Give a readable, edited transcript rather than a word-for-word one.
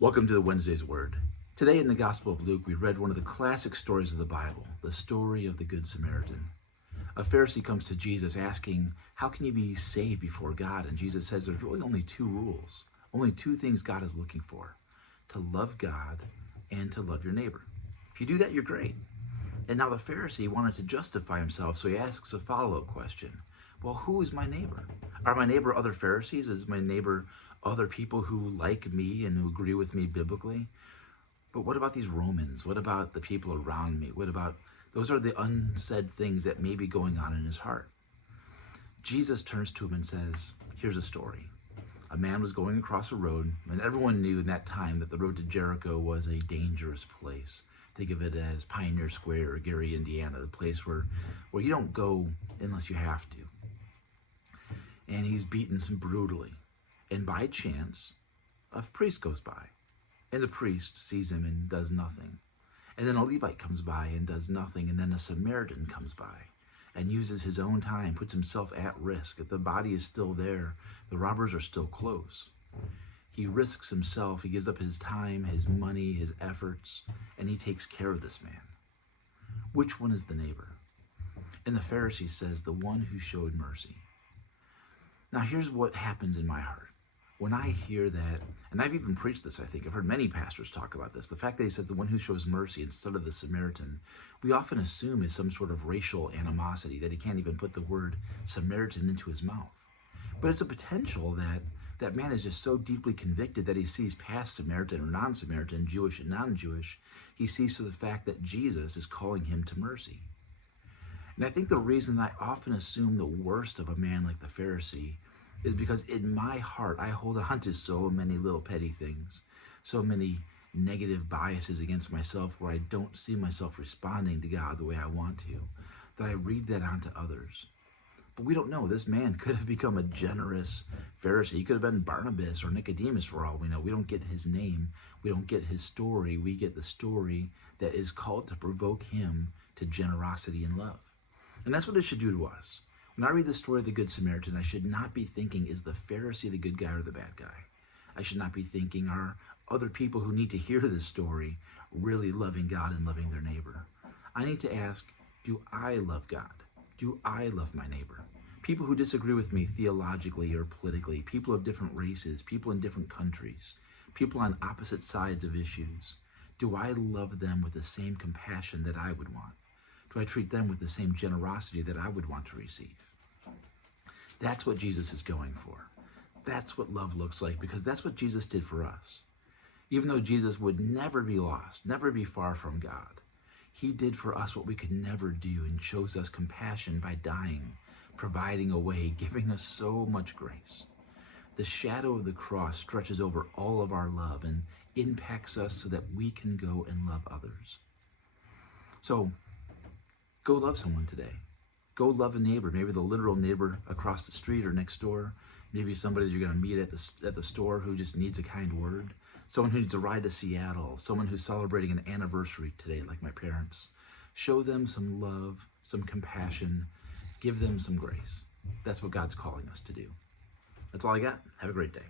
Welcome to the Wednesday's Word. Today in the Gospel of Luke, we read one of the classic stories of the Bible, the story of the Good Samaritan. A Pharisee comes to Jesus asking, how can you be saved before God? And Jesus says there's really only two rules, only two things God is looking for, to love God and to love your neighbor. If you do that, you're great. And now the Pharisee wanted to justify himself, so he asks a follow-up question. Well, who is my neighbor? Are my neighbor other Pharisees? Is my neighbor other people who like me and who agree with me biblically? But what about these Romans? What about the people around me? What about, those are the unsaid things that may be going on in his heart. Jesus turns to him and says, here's a story. A man was going across a road, and everyone knew in that time that the road to Jericho was a dangerous place. Think of it as Pioneer Square or Gary, Indiana, the place where you don't go unless you have to. And he's beaten some brutally. And by chance, a priest goes by. And the priest sees him and does nothing. And then a Levite comes by and does nothing. And then a Samaritan comes by and uses his own time, puts himself at risk. If the body is still there, the robbers are still close. He risks himself, he gives up his time, his money, his efforts, and he takes care of this man. Which one is the neighbor? And the Pharisee says, the one who showed mercy. Now here's what happens in my heart. When I hear that, and I've even preached this, I think, I've heard many pastors talk about this, the fact that he said the one who shows mercy instead of the Samaritan, we often assume is some sort of racial animosity, that he can't even put the word Samaritan into his mouth. But it's a potential that that man is just so deeply convicted that he sees past Samaritan or non-Samaritan, Jewish and non-Jewish. He sees to the fact that Jesus is calling him to mercy. And I think the reason I often assume the worst of a man like the Pharisee is because in my heart, I hold on to so many little petty things, so many negative biases against myself where I don't see myself responding to God the way I want to, that I read that onto others. But we don't know. This man could have become a generous Pharisee. He could have been Barnabas or Nicodemus for all we know. We don't get his name. We don't get his story. We get the story that is called to provoke him to generosity and love. And that's what it should do to us. When I read the story of the Good Samaritan, I should not be thinking, is the Pharisee the good guy or the bad guy? I should not be thinking, are other people who need to hear this story really loving God and loving their neighbor? I need to ask, do I love God? Do I love my neighbor? People who disagree with me theologically or politically, people of different races, people in different countries, people on opposite sides of issues, do I love them with the same compassion that I would want? Do I treat them with the same generosity that I would want to receive? That's what Jesus is going for. That's what love looks like, because that's what Jesus did for us. Even though Jesus would never be lost, never be far from God, he did for us what we could never do and shows us compassion by dying, providing a way, giving us so much grace. The shadow of the cross stretches over all of our love and impacts us so that we can go and love others. So, go love someone today. Go love a neighbor, maybe the literal neighbor across the street or next door. Maybe somebody you're going to meet at the store who just needs a kind word. Someone who needs a ride to Seattle. Someone who's celebrating an anniversary today, like my parents. Show them some love, some compassion. Give them some grace. That's what God's calling us to do. That's all I got. Have a great day.